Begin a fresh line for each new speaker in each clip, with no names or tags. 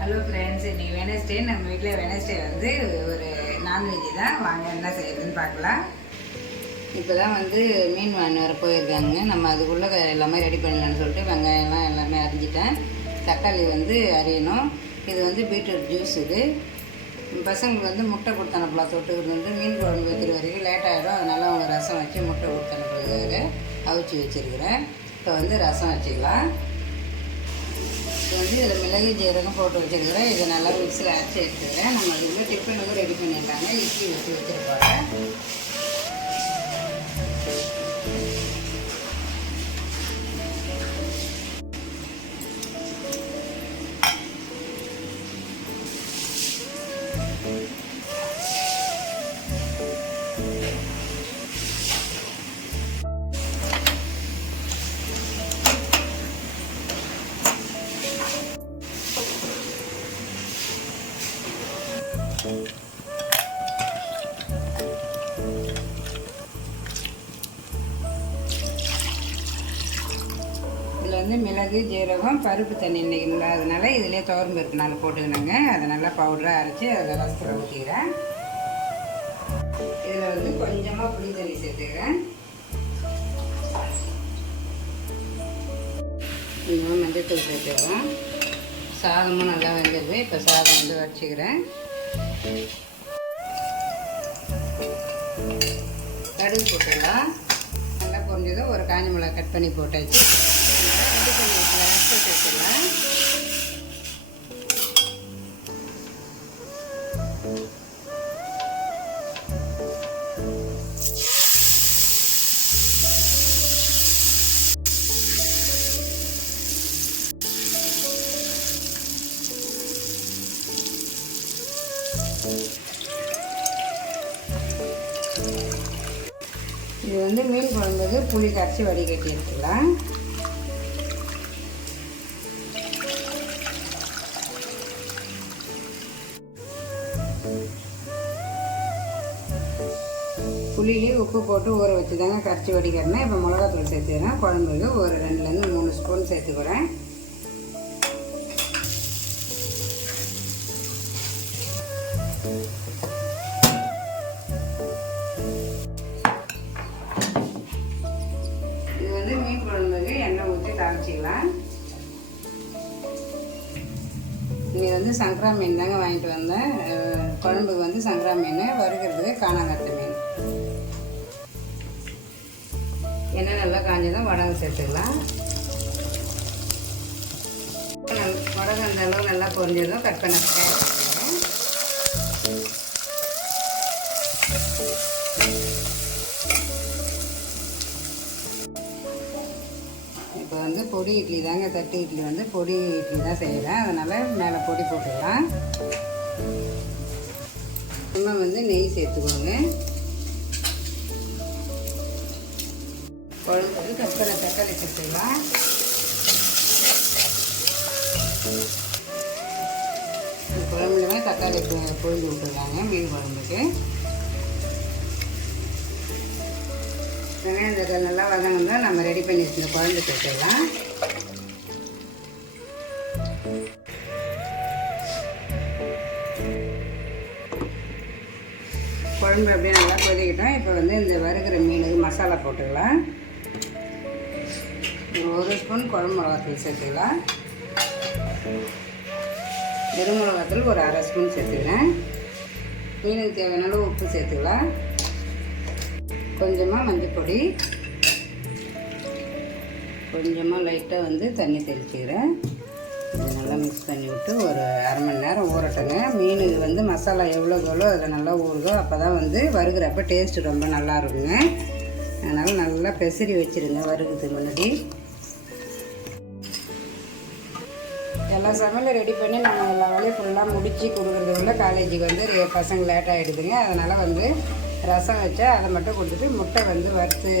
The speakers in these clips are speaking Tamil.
வெனஸ்டே நம்ம வீட்டில் வெனஸ்டே வந்து ஒரு நான்வெஜ் தான். வாங்க என்ன செய்யுதுன்னு பார்க்கலாம். இப்போ தான் வந்து மீன் வாங்கி வர போயிருக்காங்க. நம்ம அதுக்குள்ளே எல்லாமே ரெடி பண்ணலான்னு சொல்லிட்டு வெங்காயம்லாம் எல்லாமே அரிஞ்சிட்டேன். தக்காளி வந்து அரியணும். இது வந்து பீட்ரூட் ஜூஸ் இது. பசங்களுக்கு வந்து முட்டை கொடுத்தனுப்பல தொட்டுக்கிறது வந்து மீன் குழம்பு வைக்கிற வரைக்கும் லேட் ஆகிடும் அதனால் அவங்க ரசம் வச்சு முட்டை கொடுத்தனுப்புறதுக்காக அவிச்சு வச்சுருக்கிறேன். இப்போ வந்து ரசம் வச்சுக்கலாம். இப்போ வந்து இதில் மிளகு ஜீரகம் போட்டு வச்சுருக்கிறேன். இதை நல்லா மிக்ஸில் அரைச்சி எடுத்துக்கிறேன். நம்ம அதுக்குள்ளே டிஃபனுக்கு ரெடி பண்ணிட்டாங்க இட்லி ஊற்றி வச்சுருப்பாங்க. இதில் வந்து மிளகு ஜீரகம் பருப்பு தண்ணி இன்றைக்கி இல்லாதனால இதிலே துவரம் பருப்பு நாங்கள் போட்டுக்கணுங்க. அதை நல்லா பவுடராக அரைச்சி அதில் வசத்தில் ஊற்றிக்கிறேன் இதில் வந்து கொஞ்சமாக புளி தண்ணி சேர்த்துக்கிறேன். கொஞ்சமாக மஞ்சத்தூள் சேர்த்துக்கிறேன். சாதமும் நல்லா வெந்தது இப்போ சாதம் வந்து வச்சுக்கிறேன் கடுகு போட்டுடலாம். நல்லா பொரிஞ்சதும் ஒரு காஞ்ச மிளகா கட் பண்ணி போட்டாச்சு வச்சுக்கலாம் ரசம் இது வந்து மீன் குழம்புக்கு புளி கரைச்சி வடிகட்டி எடுத்துக்கலாம் புளியிலே உப்பு போட்டு ஊற வச்சு தாங்க கரைச்சி வடிக்கிறேன் இப்போ மிளகாத்தூள் சேர்த்துக்கிறேன். குழம்புக்கு ஒரு ரெண்டுலேருந்து மூணு ஸ்பூன் சேர்த்துக்கிறேன். இது வந்து மீன் குழம்புக்கு எண்ணெய் ஊற்றி தாளிச்சிக்கலாம். இது வந்து சங்கரா மீன் தாங்க வாங்கிட்டு வந்தேன். குழம்புக்கு வந்து சங்கரா மீன் வறுக்கிறதுக்கு காணாங்கத்தை எண்ணெய் நல்லா காஞ்சதும் வடகம் சேர்த்துக்கலாம். வடகம் அந்த அளவு நல்லா பொரிஞ்சதும் கட் பண்ண இப்போ வந்து பொடி இட்லி தாங்க தட்டு இட்லி வந்து பொடி இட்லி தான் செய்கிறேன் அதனால் மேலே பொடி போட்டுக்கலாம். நம்ம வந்து நெய் சேர்த்துக்கோங்க. குழம்புக்கு கற்பனை தக்காளி சேர்த்துக்கலாம் குழம்புல குழம்புலமே தக்காளி பொழுது பொழிஞ்சு மீன் குழம்புக்கு வெங்காயம் தக்காளி நல்லா வதங்கினா நம்ம ரெடி பண்ணி வச்சுருந்த குழம்பு சேர்த்துக்கலாம் குழம்பு அப்படியே நல்லா கொதிக்கிட்டோம். இப்போ வந்து இந்த வறுக்கிற மீனுக்கு மசாலா போட்டுக்கலாம். ஒரு ஒரு ஸ்பூன் குழம்பு மிளகாத்தூள் சேர்த்துக்கலாம். வெறும் மிளகாத்தூள் ஒரு அரை ஸ்பூன் சேர்த்துக்கிறேன். மீனுக்கு தேவையான அளவு உப்பு சேர்த்துக்கலாம். கொஞ்சமாக மஞ்சள் பொடி. கொஞ்சமாக லைட்டாக வந்து தண்ணி தெளிச்சுக்கிறேன். நல்லா மிக்ஸ் பண்ணி விட்டு ஒரு அரை மணி நேரம் ஊறட்டுங்க. மீனுக்கு வந்து மசாலா எவ்வளோக்கு எவ்வளோ அதை நல்லா ஊறுதோ அப்போ தான் வந்து வறுக்கிறப்ப டேஸ்ட்டு ரொம்ப நல்லா இருக்குங்க. அதனால் நல்லா பெசரி வச்சுருங்க வருகிறது முன்னாடி. எல்லா சமையலும் ரெடி பண்ணி நம்ம எல்லா வேலையும் ஃபுல்லாக முடித்து கொடுக்குறதுக்குள்ள காலேஜுக்கு வந்து பசங்க லேட் ஆகிடுதுங்க அதனால் வந்து ரசம் வச்சா அதை மட்டும் கொடுத்துட்டு முட்டை வந்து வறுத்து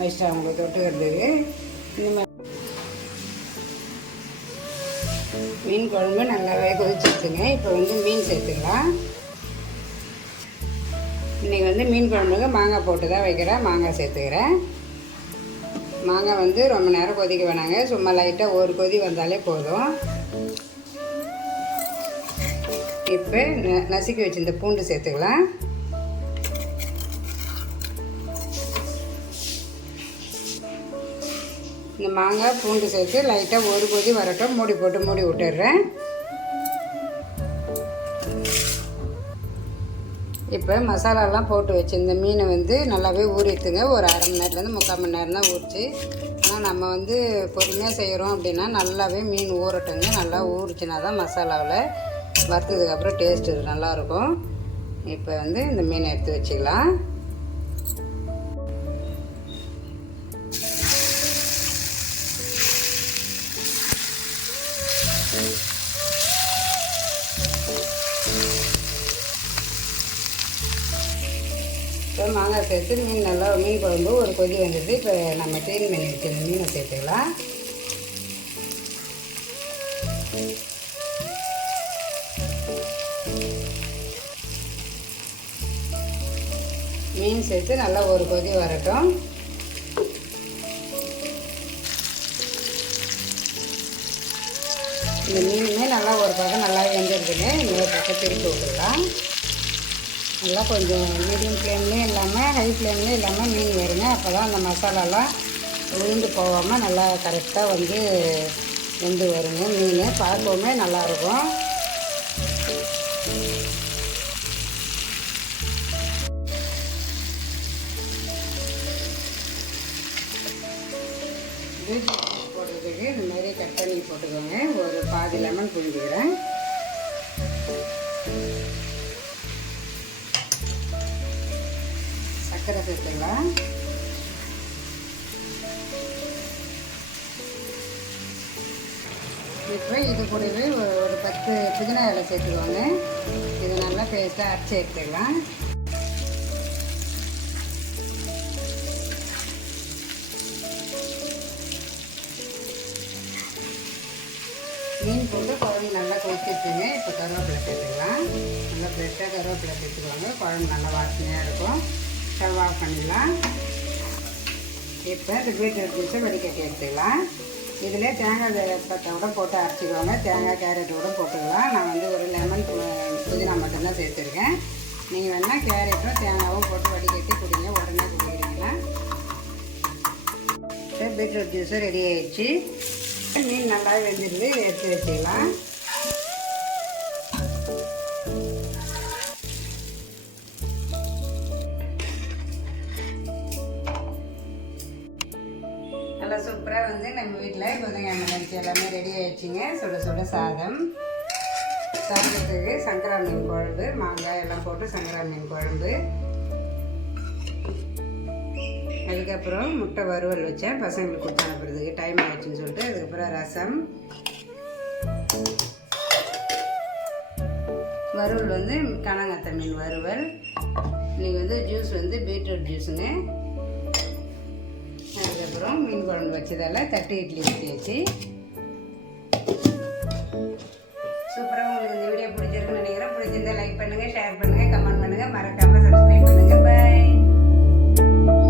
வச்சுட்டு அவங்களுக்கு தொட்டுக்கிறதுக்கு. இனிமேல் மீன் குழம்பு நல்லாவே கொதிச்சிருச்சுங்க இப்போ வந்து மீன் சேர்த்துக்கலாம். இன்றைக்கி வந்து மீன் குழம்புக்கு மாங்காய் போட்டு தான் வைக்கிறேன். மாங்காய் சேர்த்துக்கிறேன். மாங்காய் வந்து ரொம்ப நேரம் கொதிக்க வேணாங்க. சும்மா லைட்டாக ஒரு கொதி வந்தாலே போதும். இப்போ ந- நசுக்கி வச்சிருந்த பூண்டு சேர்த்துக்கலாம். இந்த மாங்காய் பூண்டு சேர்த்து லைட்டாக ஒரு கொதி வரட்டும். மூடி போட்டு மூடி விட்டுடுறேன். இப்போ மசாலாலாம் போட்டு வச்சிருந்த மீனை வந்து நல்லாவே ஊறித்துங்க ஒரு அரை மணி நேரத்துலேருந்து முக்கால் மணி நேரம் தான் ஊறிச்சு. ஆனால் நம்ம வந்து பொறுமையாக செய்கிறோம் அப்படின்னா நல்லாவே மீன் ஊறட்டுங்க. நல்லா ஊறிச்சுனா தான் மசாலாவில் வறுத்ததுக்கப்புறம் டேஸ்ட்டு நல்லாயிருக்கும் இப்போ வந்து இந்த மீனை எடுத்து வச்சுக்கலாம். இப்போ மாங்காய் சேர்த்து மீன் நல்லா மீன் குழம்பு ஒரு கொதி வந்துடுது. இப்போ நம்ம க்ளீன் பண்ணி வச்சிருந்த மீனை சேர்த்துக்கலாம் மீன் சேர்த்து நல்லா ஒரு கொதி வரட்டும். இந்த மீனுமே நல்லா ஒரு பக்கம் நல்லா வெந்திருக்குங்க இன்னொரு பக்கம் திருப்பி விட்டுருக்கலாம் நல்லா கொஞ்சம் மீடியம் ஃப்ளேம்லேயும் இல்லாமல் ஹை ஃப்ளேம்லேயும் இல்லாமல் மீன் வருங்க. அப்போ தான் அந்த மசாலாலாம் உளுந்து போகாமல் நல்லா கரெக்டாக வந்து வெந்து வருங்க. மீன் பார்க்கவுமே நல்லாயிருக்கும். போடுறதுக்கு இந்த மாதிரி கட் பண்ணி போட்டுக்கோங்க. ஒரு பாதி லெமன் புழிஞ்சுக்கிறேன். சர்க்கரை சேர்த்துக்கலாம் இப்போ இது கூடவே ஒரு ஒரு பத்து புதினா இலை சேர்த்துக்கோங்க. இது நல்லா பேஸ்ட்டாக அரைச்சி எடுத்துக்கலாம். மீன் போட்டு குழம்பு நல்லா கொதிச்சிருச்சுங்க. இப்போ கருவேப்பிலை சேர்த்துக்கலாம். நல்லா ஃப்ரெஷ்ஷாக கருவேப்பிலை சேர்த்துக்கோங்க. குழம்பு நல்லா வாசனையாக இருக்கும். ஸ்டவ் ஆஃப் பண்ணிடலாம். இப்போ இந்த பீட்ரூட் ஜூஸை வடிகட்டி எடுத்துக்கலாம். இதில் தேங்காய் பத்தை கூட போட்டு அரைச்சிக்கோங்க. தேங்காய் கேரட் கூட போட்டுக்கலாம். நான் வந்து ஒரு லெமன் புதினா மட்டும்தான் சேர்த்துருக்கேன். நீங்கள் வேணால் கேரட்டும் தேங்காயும் போட்டு வடிகட்டி குடிங்க. உடனே குடிக்கிறீங்கன்னா இப்போ பீட்ரூட் ஜூஸும் ரெடி ஆயிடுச்சு. மீன் நல்லா வெந்துடுது எடுத்து வச்சுக்கலாம் வந்து நம்ம வீட்டில் புதன்கிழமை நினச்சி எல்லாமே ரெடி ஆகிடுச்சிங்க சுட சுட சாதம். சாதத்துக்கு சங்கரா மீன் குழம்பு மாங்காய் எல்லாம் போட்டு சங்கரா மீன் குழம்பு. அதுக்கப்புறம் முட்டை வறுவல் வச்சேன். பசங்களுக்கு கொடுத்து அனுப்புறதுக்கு டைம் ஆயிடுச்சுன்னு சொல்லிட்டு அதுக்கப்புறம் ரசம். வறுவல் வந்து கனங்கத்த மீன் வறுவல். இன்றைக்கி வந்து ஜூஸ் வந்து பீட்ரூட் ஜூஸுங்க அப்புறம் மீன் குழம்பு வச்சதெல்லாம் தட்டு இட்லி ஊற்றியாச்சு சூப்பராக உங்களுக்கு இந்த வீடியோ பிடிச்சிருக்குன்னு நினைக்கிறேன். பிடிச்சிருந்தா லைக் பண்ணுங்கள் ஷேர் பண்ணுங்கள் கமெண்ட் பண்ணுங்கள் மறக்காம